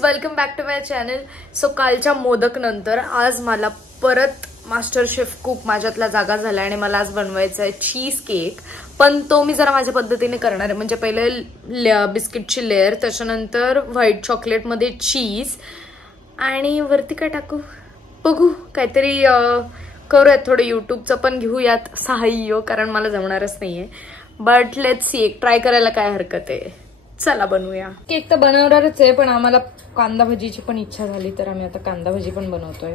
Guys, welcome back to my channel. So कालच्या मोदक नंतर आज मला परत मास्टर शेफ कुक माझ्यातला जागा झाला आणि मला आज बनवायचा आहे चीज केक. पण तो मी जरा माझ्या पद्धतीने करणार आहे. म्हणजे पहिले बिस्किटची लेअर, त्याच्यानंतर व्हाईट चॉकलेटमध्ये चीज आणि वरती काय टाकू बघू, काहीतरी करूयात. थोडं युट्यूबचं पण घेऊयात सहाय्य, कारण मला जमणारच नाहीये. बट लेट्स सी, एक ट्राय करायला काय हरकत आहे. चला बनवूया. केक तर बनवणारच आहे, पण आम्हाला कांदा भजीची पण इच्छा झाली, तर आम्ही आता कांदा भजी पण बनवतोय.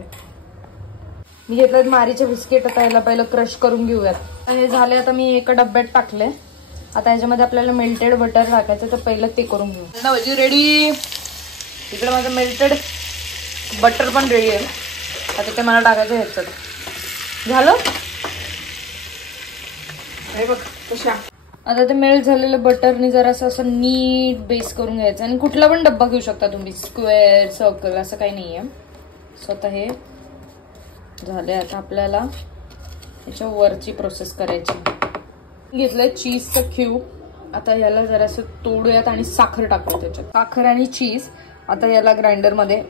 मी घेतलं मारीचे बिस्किट. आता याला पहिलं क्रश करून घेऊयात. हे झाले, आता मी एका डब्यात टाकले. आता याच्यामध्ये आपल्याला मेल्टेड बटर टाकायचं, तर पहिलं ते करून घेऊ. कांदा भजी रेडी. इकडे माझं मेल्टेड बटर पण रेडी आहे. आता ते मला टाकायचं ह्याच्यात. झालं हे बघ कशा. आता ते मेल्ट झालेलं बटरने जरासं असं नीट बेस करून घ्यायचं. आणि कुठला पण डब्बा घेऊ शकता तुम्ही, स्क्वेअर, सर्कल, असं काही नाहीये. स्वतः हे झाले. आता आपल्याला याच्या वरची प्रोसेस करायची. घेतलंय चीजचं क्यूब. आता याला जरासं तोडूयात आणि साखर टाकूया त्याच्यात. साखर आणि चीज आता याला ग्राइंडर मध्ये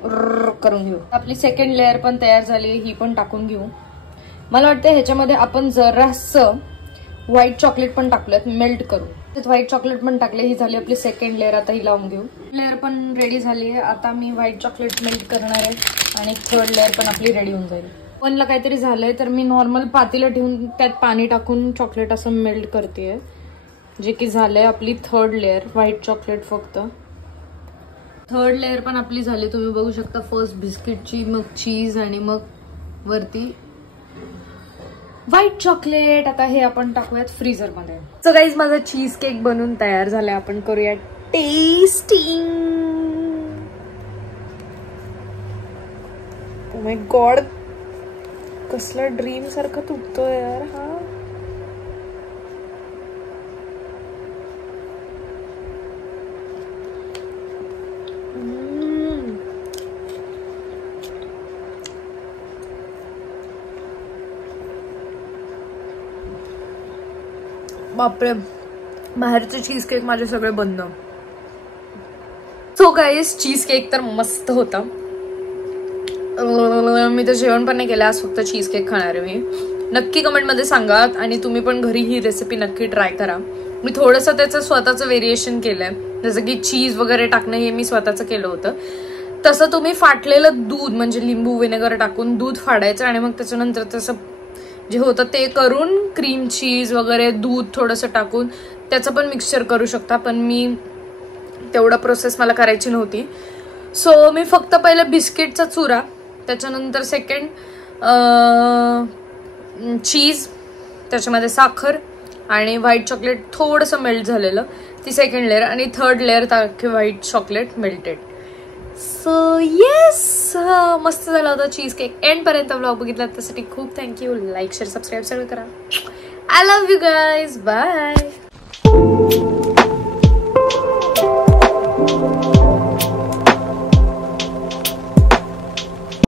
करून घेऊ. आपली सेकंड लेअर पण तयार झाली, ही पण टाकून घेऊ. मला वाटतं ह्याच्यामध्ये आपण जरासं व्हाईट चॉकलेट पण टाकलेत, मेल्ट करू. व्हाईट चॉकलेट पण टाकले. ही झाली आपली सेकंड लेअर. आता ही लावून घेऊ. लेअर पण रेडी झाली आहे. आता मी व्हाईट चॉकलेट मेल्ट करणार आहे आणि थर्ड लेअर पण आपली रेडी होऊन जाईल. ओव्हनला काहीतरी झालंय, तर मी नॉर्मल पातेलं ठेवून त्यात पाणी टाकून चॉकलेट असं मेल्ट करतेय, जे की झालंय आपली थर्ड लेअर. व्हाईट चॉकलेट फक्त. थर्ड लेअर पण आपली झाली, तुम्ही बघू शकता. फर्स्ट बिस्किटची, मग चीज आणि मग वरती व्हाईट चॉकलेट. आता हे आपण टाकूयात फ्रीजर मध्ये. सो गाईज, माझा चीज केक बनून तयार झालाय. आपण करूया टेस्टिंग. ओ माय गॉड, कसला ड्रीम सारखा तुटतोय यार हा. बापरे, बाहेरचे चीज केक माझे सगळे बंद. सो गाईस, चीज केक तर मस्त होता. मी तर जेवण पण नाही केलं आज, फक्त चीज केक खाणार आहे मी. नक्की कमेंट मध्ये सांगा आणि तुम्ही पण घरी ही रेसिपी नक्की ट्राय करा. मी थोडंसं त्याचं स्वतःचं व्हेरिएशन केलंय, जसं की चीज वगैरे टाकणं हे मी स्वतःचं केलं होतं. तसं तुम्ही फाटलेलं दूध, म्हणजे लिंबू विनेगर टाकून दूध फाडायचं आणि मग त्याच्यानंतर तसं जे होतं ते करून क्रीम चीज वगैरे दूध थोडंसं टाकून त्याचं पण मिक्सचर करू शकता. पण मी तेवढा प्रोसेस मला करायची नव्हती. सो मी फक्त पहिलं बिस्किटचा चुरा, त्याच्यानंतर सेकंड चीज, त्याच्यामध्ये साखर आणि व्हाईट चॉकलेट थोडंसं मेल्ट झालेलं, ती सेकंड लेअर. आणि थर्ड लेअर टाकली white chocolate melted. So yes, मस्त झाला होता चीज केक. एंड पर्यंत व्लॉग बघितला त्यासाठी खूप थँक्यू. लाईक, शेअर, सबस्क्राईब सगळं करा. I love you guys. Bye.